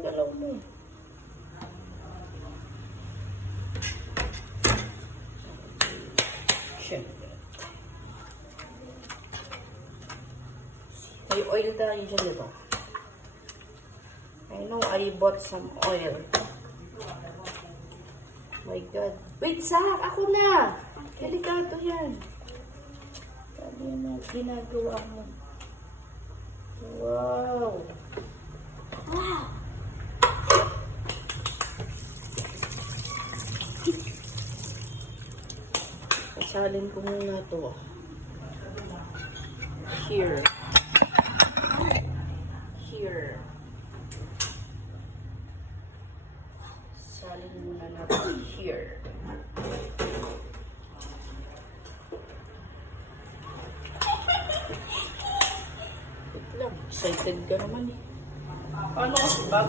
galaw mo. Siyempre. May oil tayo dyan, diba? I know I bought some oil. My God. Wait, Zach! Ako na! Delikado yan. Sabi na, ginagawa mo. Wow! Wow! Pasalin ko muna to. Here. Here. Salin muna natin here. Wait lang, excited ka naman eh. Paano kasi